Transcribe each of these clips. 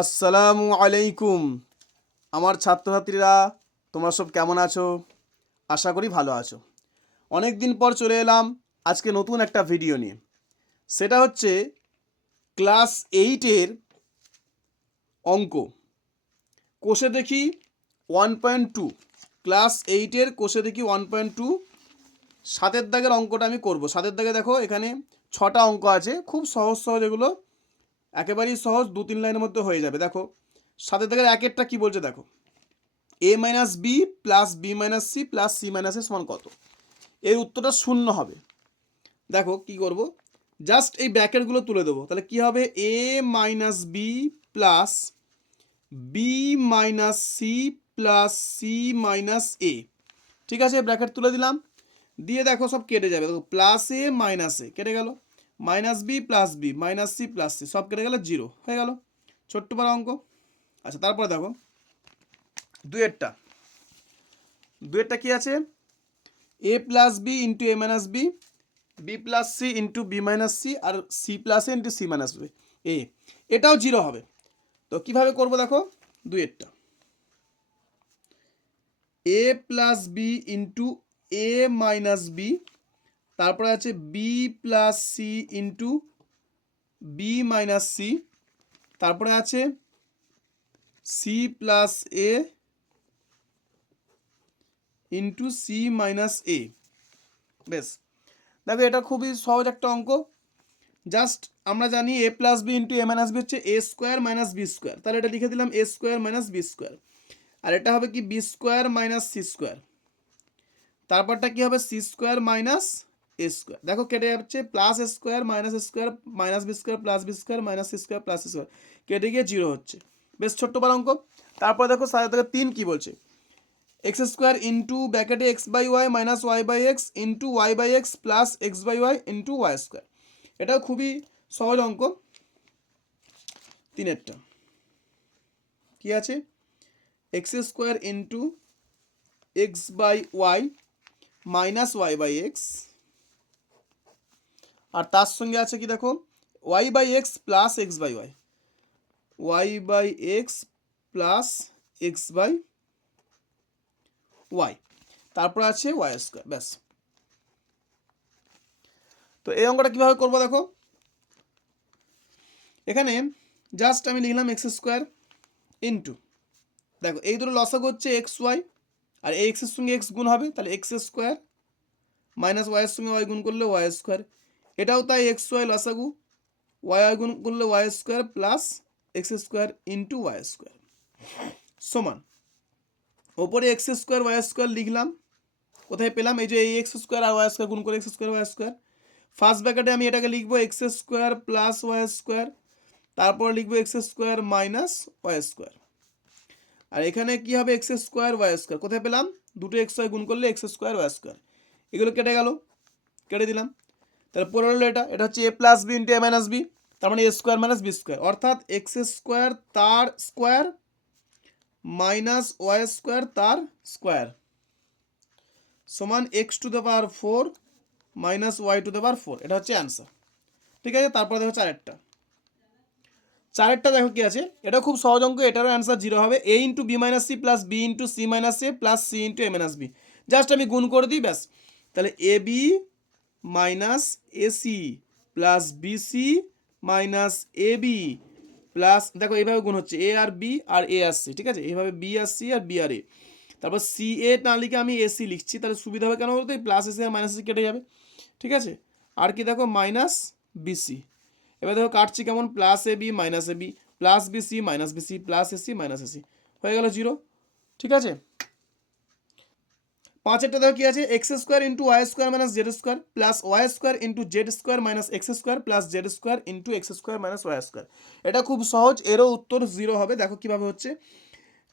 আসসালামু আলাইকুম। আমার ছাত্রছাত্রীরা, তোমরা সব কেমন আছো? আশা করি ভালো আছো। অনেক দিন পর চলে এলাম আজকে নতুন একটা ভিডিও নিয়ে। সেটা হচ্ছে ক্লাস 8-এর অঙ্ক। কোষে দেখি 1.2, ক্লাস 8-এর কোষে দেখি 1.2 সাতের দাগের অঙ্কটা আমি করব। সাতের দাগে দেখো এখানে 6টা অঙ্ক আছে, খুব সহজ সহজ, এগুলো একেবারেই সহজ, 2-3 লাইনের মধ্যে হয়ে যাবে। দেখো সাতের দাগের একেরটা কি বলছে দেখো, a minus B plus B minus C plus C minus A সমান কত? এর উত্তরটা শূন্য হবে। দেখো কি করব, জাস্ট এই ব্র্যাকেটগুলো তুলে দেবো। তাহলে কি হবে, a minus B plus B minus C plus C minus A. ঠিক আছে, ব্র্যাকেট তুলে দিলাম, দিয়ে দেখো সব কেটে যাবে। দেখো প্লাস এ মাইনাস এ কেটে গেল, minus B plus B minus C plus C সব কেটে গেলে 0 হয়ে গেল। ছোট্ট বড় অঙ্ক। আচ্ছা, তারপরে দেখো দুয়েরটা কি আছে, A plus B into A minus B, B plus C into B minus C, আর C plus A into C minus A. এটাও 0 হবে। তো কিভাবে করব দেখো, দুইয়েরটা A plus B into A minus B, তারপরে আছে B plus C into B minus C, তারপরে আছে C plus A into C minus A. বেশ, দেখো এটা খুবই সহজ একটা অঙ্ক। জাস্ট আমরা জানি A plus B into A minus B হচ্ছে A square minus B square, তাহলে এটা লিখে দিলাম A square minus B square. আর এটা হবে কি B square minus C square, তারপরটা কি হবে C square minus A square. দেখো কেটে যাচ্ছে, plus A square minus B square plus B square minus C square plus C square, কেটে গিয়ে 0 হচ্ছে। বেশ ছোট্ট বড় অঙ্ক। তারপর দেখো 3 কি বলছে, এক্স স্কোয়ার ইন্টু ব্র্যাকেটে X by Y minus Y by X into Y by X plus X by Y into Y square. এটাও খুবই সহজ অঙ্ক। 3-এরটা কি আছে, X square into X by Y minus Y by X, আর তার সঙ্গে আছে কি দেখো Y by X plus X by Y, Y by X plus X by Y, তারপর আছে ওয়াই স্কোয়ার। ব্যাস। তো এই অঙ্কটা কীভাবে করবো দেখো, এখানে জাস্ট আমি লিখলাম এক্স স্কোয়ার ইন্টু, দেখো এই দুটো লসাগু হচ্ছে এক্স ওয়াই, আর এই এক্সের সঙ্গে এক্স গুণ হবে, তাহলে এক্স স্কোয়ার মাইনাস ওয়াইয়ের সঙ্গে ওয়াই গুণ করলে ওয়াই স্কোয়ার। এটাও তাই, এক্স ওয়াই লসাগু, ওয়াই গুণ করলে Y square plus X square into Y square সমান, ওপরে এক্স স্কোয়ার ওয়াই স্কোয়ার লিখলাম, কোথায় পেলাম, এই যে এই এক্স স্কোয়ার আর ওয়াই স্কোয়ার গুণ করে X square Y square. First ব্র্যাকেটে আমি এটাকে লিখবো X square plus Y square, তারপর লিখবো X square minus Y square. আর এখানে কি হবে, এক্স স্কোয়ার ওয়াই স্কোয়ার কোথায় পেলাম, দুটো এক্স ওয়াই গুণ করলে এক্স স্কোয়ার ওয়াই স্কোয়ার। এগুলো কেটে গেল, কেটে দিলাম। তাহলে পরে হলো এটা হচ্ছে A plus B into A minus B, তার মানে A square minus B square, অর্থাৎ এক্স স্কোয়ার তার স্কোয়ার মাইনাস ওয়াই স্কোয়ার তার স্কোয়ার সমান X to the power 4 minus Y to the power 4। এটা হচ্ছে অ্যান্সার। ঠিক আছে, তারপর দেখো চারেরটা দেখো কি আছে, এটা খুব সহজ অঙ্ক, এটারও অ্যান্সার 0 হবে। A into B minus C plus B into C minus A plus C into A minus B, just আমি গুণ করে দিই, ব্যাস। তাহলে A B minus AC plus BC minus A B plus, দেখো এইভাবে গুণ হচ্ছে এ আর বি আর এ আর সি, ঠিক আছে, এইভাবে বি আর সি আর বি আর এ, তারপর সি এ না লিখে আমি এসি লিখছি, তাহলে সুবিধা হবে কেন বলতো, এই প্লাস এসি আর মাইনাস এসি কেটে যাবে। ঠিক আছে, আর কি দেখো মাইনাস বিসি, এবার দেখো কাটছি কেমন, plus A B minus A B plus BC minus BC plus AC minus AC, হয়ে গেল 0। ঠিক আছে, 5-এরটা দেখো কি আছে, X square into Y square minus Z square plus Y square into Z square minus X square plus Z square into X square minus Y square. এটা খুব সহজ, এরও উত্তর 0 হবে। দেখো কিভাবে হচ্ছে,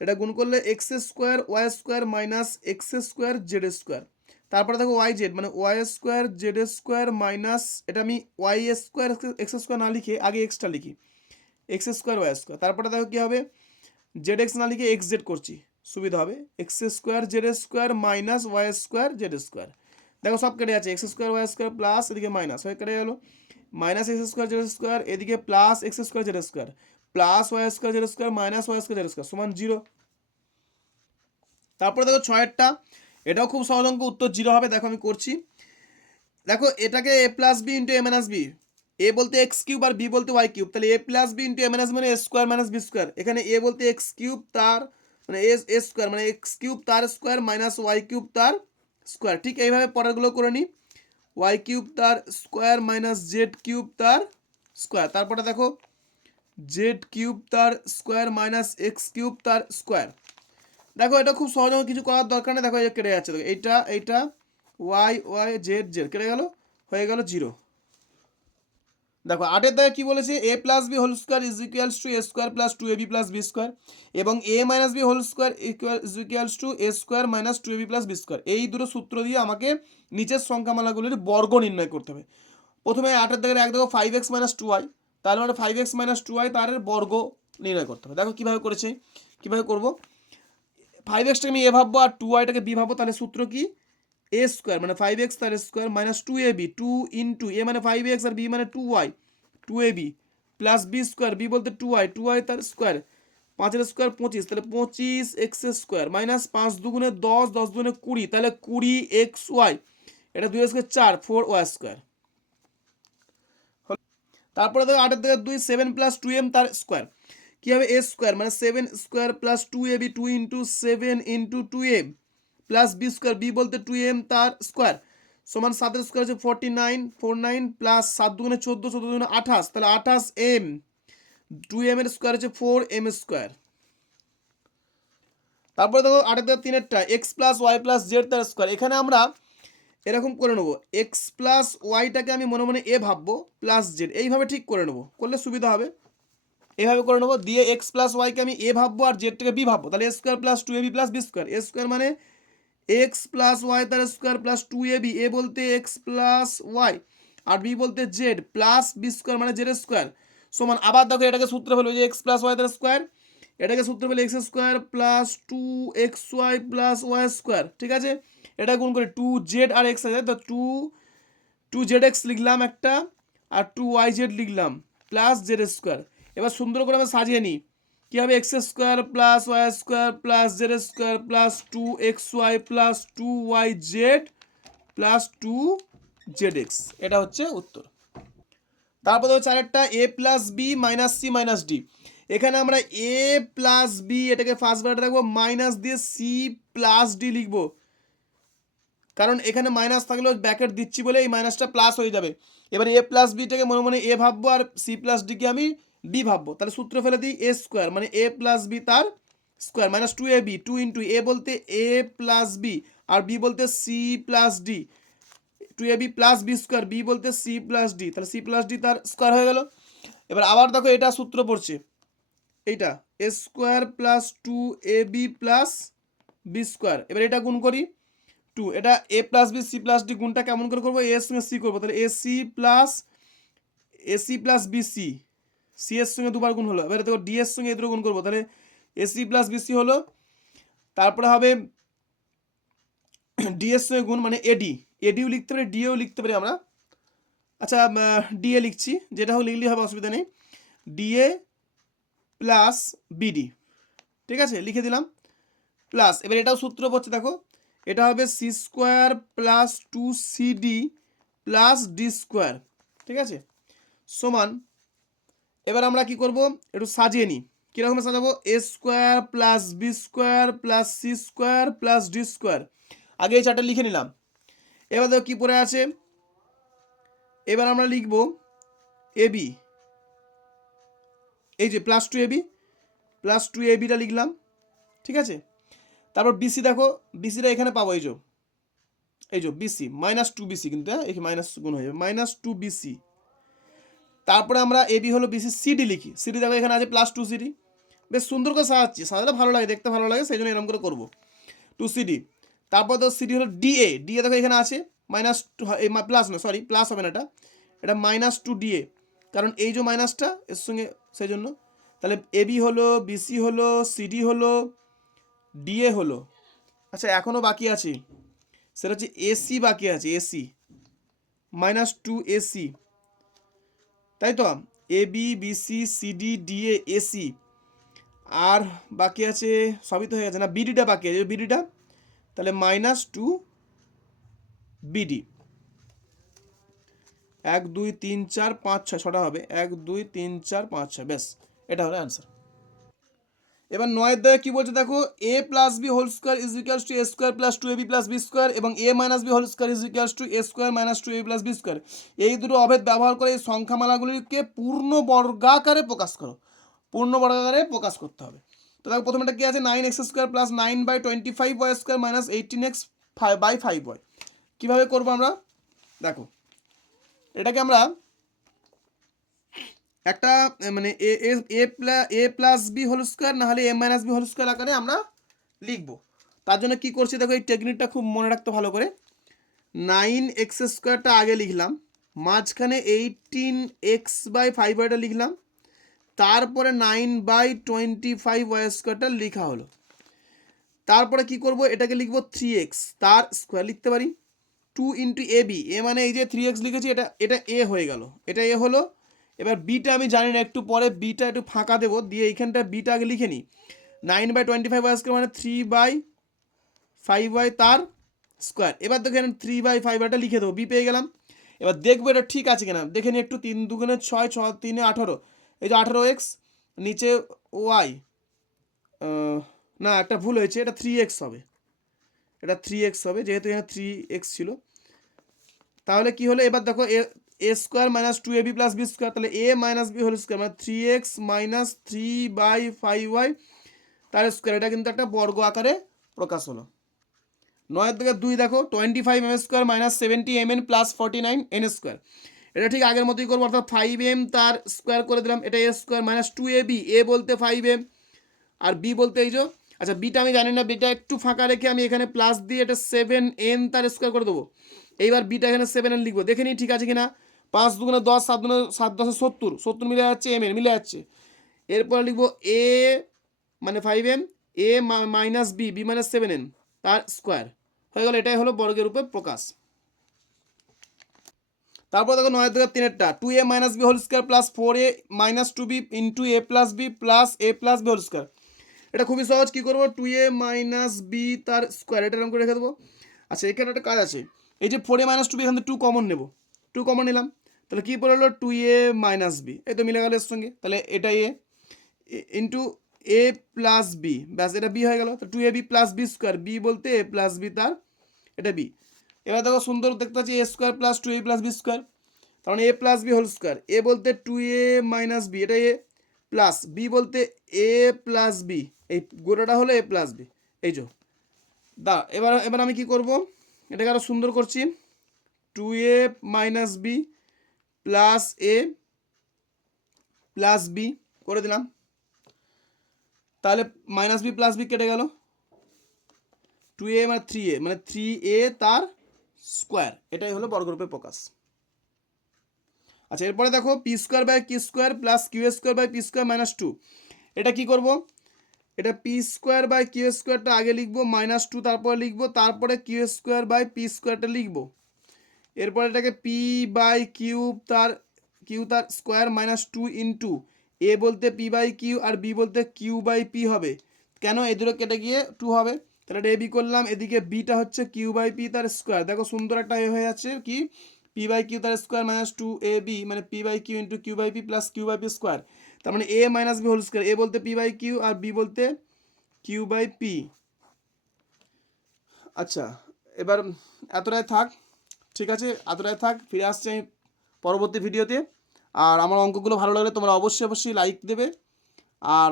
এটা গুণ করলে X square Y square minus X square Z square, তারপরে দেখো ওয়াই জেড মানে Y square Z square minus, এটা আমি ওয়াই স্কোয়ার এক্স স্কোয়ার না লিখে আগে এক্সটা লিখি, এক্স স্কোয়ার ওয়াই স্কোয়ার, তারপরে দেখো কী হবে, জেড এক্স না লিখে এক্স জেড করছি, সুবিধা হবে, X square Z square minus Y square Z square. দেখো সব কেটে যাচ্ছে, X square Y square plus এদিকে মাইনাস হয়ে কেটে গেল, minus X square Z square, এদিকে plus X square Z square, plus Y square Z square minus Y square Z square সমান 0। তারপরে দেখো 6-এরটা, এটাও খুব সহজ অঙ্ক, উত্তর 0 হবে। দেখো আমি করছি, দেখো এটাকে এ plus B into A minus B, এ বলতে এক্স কিউব আর বি বলতে ওয়াই কিউব, তাহলে এ plus B into A minus মানে A square minus B square. এখানে এ বলতে এক্স কিউব তার মানে এ স্কোয়ার মানে এক্স কিউব তার স্কোয়ার মাইনাস ওয়াই কিউব তার স্কোয়ার। ঠিক এইভাবে পরেরগুলো করে নিই, ওয়াই কিউব তার স্কোয়ার মাইনাস জেড কিউব তার স্কোয়ার। তারপরে দেখো জেড কিউব তার স্কোয়ার মাইনাস এক্স কিউব তার স্কোয়ার। দেখো এটা খুব সহজ, কিছু করার দরকার নেই। দেখো এটা কেটে যাচ্ছে, দেখো এইটা ওয়াই ওয়াই জেড জেড কেটে গেল, হয়ে গেল 0। দেখো 8-এর দাগে কি বলেছে, A plus B whole square is equals to A square plus 2ab plus B square, এবং A minus B whole square is equals to A square minus 2ab plus B square. এই দুটো সূত্র দিয়ে আমাকে নিচের সংখ্যামালাগুলির বর্গ নির্ণয় করতে হবে। প্রথমে 8-এর দাগের এক দেখো 5x মাইনাস 2y, তার মানে 5x মাইনাস 2y তার বর্গ নির্ণয় করতে হবে। দেখো কীভাবে করেছে, কীভাবে করবো, 5xটাকে আমি এ ভাববো আর 2yটাকে বি ভাববো, তাহলে সূত্র কি, এ স্কোয়ার মানে 5x তার স্কোয়ার মাইনাস 2ab, 2 ইন্টু এ মানে 5x আর বি মানে 2y, 2ab plus B square, B বলতে 2y তার স্কোয়ার, 5-এর স্কোয়ার 25, তাহলে 25x স্কোয়ার মাইনাস 5 দুগুণে 10, 10 দুগুণে 20, তাহলে 20xy, এটা 2 স্কোয়ার 4, 4y স্কোয়ার। তারপরে দেখো 8-এর দিকে 2 7 প্লাস 2m তার স্কোয়ার, কী হবে এ স্কোয়ার মানে 7 square plus 2ab, 2 into 7 into 2m plus B square, B বলতে 2m তার স্কোয়ার সমান 7-এর স্কোয়ার হচ্ছে 49, 49 প্লাস 7 দুগুণে 14, 14 দুগুণে 28, তাহলে 28m, 2m এর স্কোয়ার হচ্ছে 4m স্কোয়ার। তারপরে দেখো 8-এর দিকে 3-এরটা X plus Y plus Z তার স্কোয়ার, এখানে আমরা এরকম করে নেবো, এক্স প্লাস ওয়াইটাকে আমি মনে মনে এ ভাববো প্লাস জেড, এইভাবে ঠিক করে নেবো, করলে সুবিধা হবে। এইভাবে করে নেবো, দিয়ে এক্স প্লাস ওয়াইকে আমি এ ভাববো আর জেডটাকে বি ভাববো, তাহলে A square plus 2ab plus B square, A square মানে এক্স প্লাস ওয়াই তার স্কোয়ার প্লাস 2ab, এ বলতে এক্স প্লাস ওয়াই আর বি বলতে জেড প্লাস বি স্কোয়ার মানে জেড স্কোয়ার সমান, আবার দেখো এটাকে সূত্র ফেলবো যে এক্স প্লাস ওয়াই তার স্কোয়ার, এটাকে সূত্র ফেলে X square plus 2xy plus Y square. ঠিক আছে, এটা গুণ করে 2z আর এক্স আছে, তো 2zx লিখলাম একটা আর 2yz লিখলাম প্লাস জেড স্কোয়ার। এবার সুন্দর করে আমরা সাজিয়ে নিই, কী হবে X square plus Y square plus Z square plus 2xy plus 2yz plus 2zx, এটা হচ্ছে উত্তর। তারপর হচ্ছে আরেকটা A plus B minus C minus D, এখানে আমরা এ প্লাস বি এটাকে ফার্স্ট ব্র্যাকেটে রাখবো, মাইনাস দিয়ে সি প্লাস ডি লিখবো, কারণ এখানে মাইনাস থাকলেও ব্র্যাকেট দিচ্ছি বলে এই মাইনাসটা প্লাস হয়ে যাবে। এবার এ প্লাস বিটাকে মনে মনে এ ভাববো আর সি প্লাস ডিকে আমি ডি ভাববো, তাহলে সূত্র ফেলে দিই এ স্কোয়ার মানে এ প্লাস বি তার স্কোয়ার মাইনাস 2ab, 2 ইন্টু এ বলতে এ প্লাস বি আর বি বলতে C plus D, 2ab plus B square, B বলতে সি প্লাস ডি, তাহলে সি প্লাস ডি তার স্কোয়ার হয়ে গেল। এবার আবার দেখো এটা সূত্র পড়ছে, এইটা A square plus 2ab plus B square, এবার এটা গুণ করি 2, এটা A plus B C plus D গুণটা কেমন করে করবো, এ এর সঙ্গে সি করবো, তাহলে এসি প্লাস বিসি, সি এর সঙ্গে দুবার গুণ হলো, এবার দেখো ডি এর সঙ্গে এ দুটো গুণ করবো, তাহলে এসি প্লাস বিসি হলো, তারপরে হবে ডি এর সঙ্গে গুণ মানে এডিও লিখতে পারি ডিও লিখতে পারি আমরা, আচ্ছা ডিএ লিখছি, যেটা হোক লিখলেই হবে, অসুবিধা নেই, ডিএ প্লাস বিডি, ঠিক আছে লিখে দিলাম প্লাস, এবার এটাও সূত্র পড়ছে দেখো, এটা হবে C square plus 2cd plus D square, ঠিক আছে সমান, এবার আমরা কি করব একটু সাজিয়ে নিই, কীরকম সাজাবো, A square plus B square plus C square plus D square, আগে এই চারটা লিখে নিলাম। এবার দেখো কী পড়ে আছে, এবার আমরা লিখব এবি, এই যে প্লাস 2abটা লিখলাম, ঠিক আছে। তারপর বিসি দেখো, বিসিটা এখানে পাবো, এই যে বিসি মাইনাস 2bc, কিন্তু এই মাইনাস গুণ হয়ে যাবে মাইনাস 2bc, তারপরে আমরা এবি হলো বিসি, সিডি লিখি, সিডি দেখো এখানে আছে প্লাস 2cd, বেশ সুন্দর করে সাজাচ্ছি, সাজালে ভালো লাগে, দেখতে ভালো লাগে, সেই জন্য এরকম করে করবো 2cd। তারপর তো সিডি হলো ডিএ, ডিএ দেখো এখানে আছে মাইনাস প্লাস না সরি প্লাস হবে না, এটা মাইনাস 2da, কারণ এই যে মাইনাসটা এর সঙ্গে সেই জন্য, তাহলে এবি হলো বিসি হলো সিডি হলো ডিএ হলো, আচ্ছা এখনও বাকি আছে, সেটা হচ্ছে এসি বাকি আছে, এসি মাইনাস 2ac, তাই তো A B BC CD DA AC, আর বাকি আছে সবই তো হয়ে গেছে না, বিডিটা বাকি আছে, বিডিটা তাহলে -2 বিডি। 1 2 3 4 5 6 ছটা হবে, 1 2 3 4 5 6, ব্যাস এটা হলো অ্যান্সার। এবার 9 দাগে কি বলছে দেখো, a plus B whole square is equals to A square plus 2ab plus B square এবং a minus B whole square is equals to A square minus 2ab plus B square. এই দুটো অভেদ ব্যবহার করে এই সংখ্যামালাগুলিকে পূর্ণ বর্গাকারে প্রকাশ করো। পূর্ণ বর্গাকারে প্রকাশ করতে হবে। তো দেখো প্রথমে কি আছে, 9x square plus 9/25y square minus 18x by 5y। কীভাবে করবো আমরা দেখো, এটাকে আমরা একটা মানে এ প্লাস বি হোল স্কোয়ার না হলে a minus B whole square আকারে আমরা লিখবো। তার জন্য কি করছি দেখো, এই টেকনিকটা খুব মনে রাখতে ভালো করে। 9x স্কোয়ারটা আগে লিখলাম, মাঝখানে 18x/5y লিখলাম, তারপরে 9/25y স্কোয়ারটা লেখা হলো। তারপরে কি করব, এটাকে লিখবো 3x তার স্কোয়ার লিখতে পারি, 2 ইন্টু এ বি, এ মানে এই যে 3x লিখেছি এটা এ হয়ে গেল, এটা এ হলো। এবার বিটা আমি জানি না, একটু পরে বিটা একটু ফাঁকা দেবো, দিয়ে এইখানটা বিটা আগে লিখে নিই। 9/25y স্কোয়ার মানে 3/5y তার স্কোয়ার। এবার দেখো এখানে 3/5yটা লিখে দেবো, বি পেয়ে গেলাম। এবার দেখবো এটা ঠিক আছে কিনা, দেখে নিই একটু। 3 2 6, 6 3 18, এই যে 18x, নিচে ওয়াই, না একটা ভুল হয়েছে, এটা 3x হবে, এটা 3x হবে যেহেতু এখানে 3x ছিল। তাহলে কি হলো, এবার দেখো A square minus 2ab plus B square, তাহলে A minus B whole square মানে 3x মাইনাস 3/5y তার স্কোয়ার। এটা কিন্তু একটা বর্গ আকারে প্রকাশ হলো। 9 থেকে 2 দেখো, 25m square minus 70mn plus 49n square. এটা ঠিক আগের মতোই করবো, অর্থাৎ 5m তার স্কোয়ার করে দিলাম, এটা এ স্কোয়ার মাইনাস 2ab, এ বলতে 5m আর বি বলতে এই যে, আচ্ছা বিটা আমি জানি না, বিটা একটু ফাঁকা রেখে আমি এখানে প্লাস দিয়ে এটা 7n তার স্কোয়ার করে দেবো। এইবার বিটা এখানে 7n লিখবো, দেখে নিই ঠিক আছে কিনা। 5 2 10, 7 2 7 10 70, 70 মিলে যাচ্ছে, এম এন মিলে যাচ্ছে। এরপর লিখবো এ মানে 5m, A minus B, B minus 7n তার স্কোয়ার হয়ে গেল। এটাই হলো বর্গের রূপে প্রকাশ। তারপর দেখো 9 থেকে 3-এরটা, 2a minus B whole square plus 4a minus 2b into A plus B plus A plus B whole square. এটা খুবই সহজ, কী করবো, 2a মাইনাস বি তার স্কোয়ার, এটা এরকম করে রেখে দেবো। আচ্ছা এখানে একটা কাজ আছে, এই যে 4a মাইনাস 2b, এখান থেকে 2 কমন নেব, 2 কমন নিলাম, তাহলে কী পড়ে হলো 2a মাইনাস বি, এই তো মিলে গেল এর সঙ্গে, তাহলে এটা এ ইন্টু এ প্লাস বি, ব্যাস এটা বি হয়ে গেল। তো 2ab plus B square, B বলতে এ প্লাস বি তার, এটা বি। এবার দেখো সুন্দর দেখতে পাচ্ছি, A square plus 2a plus B square, তার মানে এ প্লাস বি হোল স্কোয়ার। এ বলতে 2a মাইনাস বি, এটা এ, প্লাস বি বলতে এ প্লাস বি, এই গোটাটা হলো এ প্লাস বি, এই যে এবার এবার আমি কি করব, এটাকে আরও সুন্দর করছি, 2a minus B plus A plus B করে দিলাম, তাহলে মাইনাস বি প্লাস বি কেটে গেল, 2a মানে 3a মানে 3a তার স্কোয়ার, এটাই হলো বর্গরূপে প্রকাশ। আচ্ছা এরপরে দেখো p square by q square plus q square by p square minus 2, এটা কি করব, এটা পি স্কোয়ার বাই কিউ স্কোয়ারটা আগে লিখবো, -2 তারপরে লিখবো, তারপরে কিউ স্কোয়ার বাই পি স্কোয়ারটা লিখবো। এরপর এটাকে পি বাই কিউ তার স্কোয়ার -2 ইন্টু এ বলতে পি বাই কিউ আর বি বলতে কিউ বাই পি হবে, কেন এই দুটো কেটে গিয়ে 2 হবে, তাহলে এটা এ বি করলাম, এদিকে বিটা হচ্ছে কিউ বাই পি তার স্কোয়ার। দেখো সুন্দর একটা এ হয়ে যাচ্ছে কি, পি বাই কিউ তার স্কোয়ার -2ab মানে p by q into q by p plus q by p square, তার মানে a minus B whole square, এ বলতে পি বাই কিউ আর বি বলতে কিউ বাই পি। আচ্ছা এবার এতটাই থাক, ঠিক আছে এতটাই থাক, ফিরে আসছি আমি পরবর্তী ভিডিওতে। আর আমার অঙ্কগুলো ভালো লাগলে তোমরা অবশ্যই লাইক দেবে, আর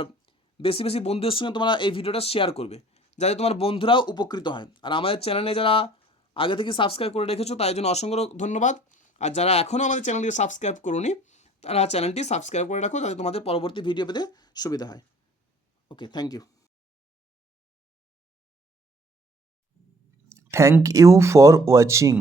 বেশি বেশি বন্ধুদের সঙ্গে তোমরা এই ভিডিওটা শেয়ার করবে, যাতে তোমার বন্ধুরাও উপকৃত হয়। আর আমাদের চ্যানেলে যারা আগে থেকে সাবস্ক্রাইব করে রেখেছো তাই জন্য অসংখ্য ধন্যবাদ, আর যারা এখনও আমাদের চ্যানেলটিকে সাবস্ক্রাইব করোনি তারা চ্যানেলটি সাবস্ক্রাইব করে রাখো, যাতে তোমাদের পরবর্তী ভিডিও পেতে সুবিধা হয়। Okay, thank you. Thank you for watching.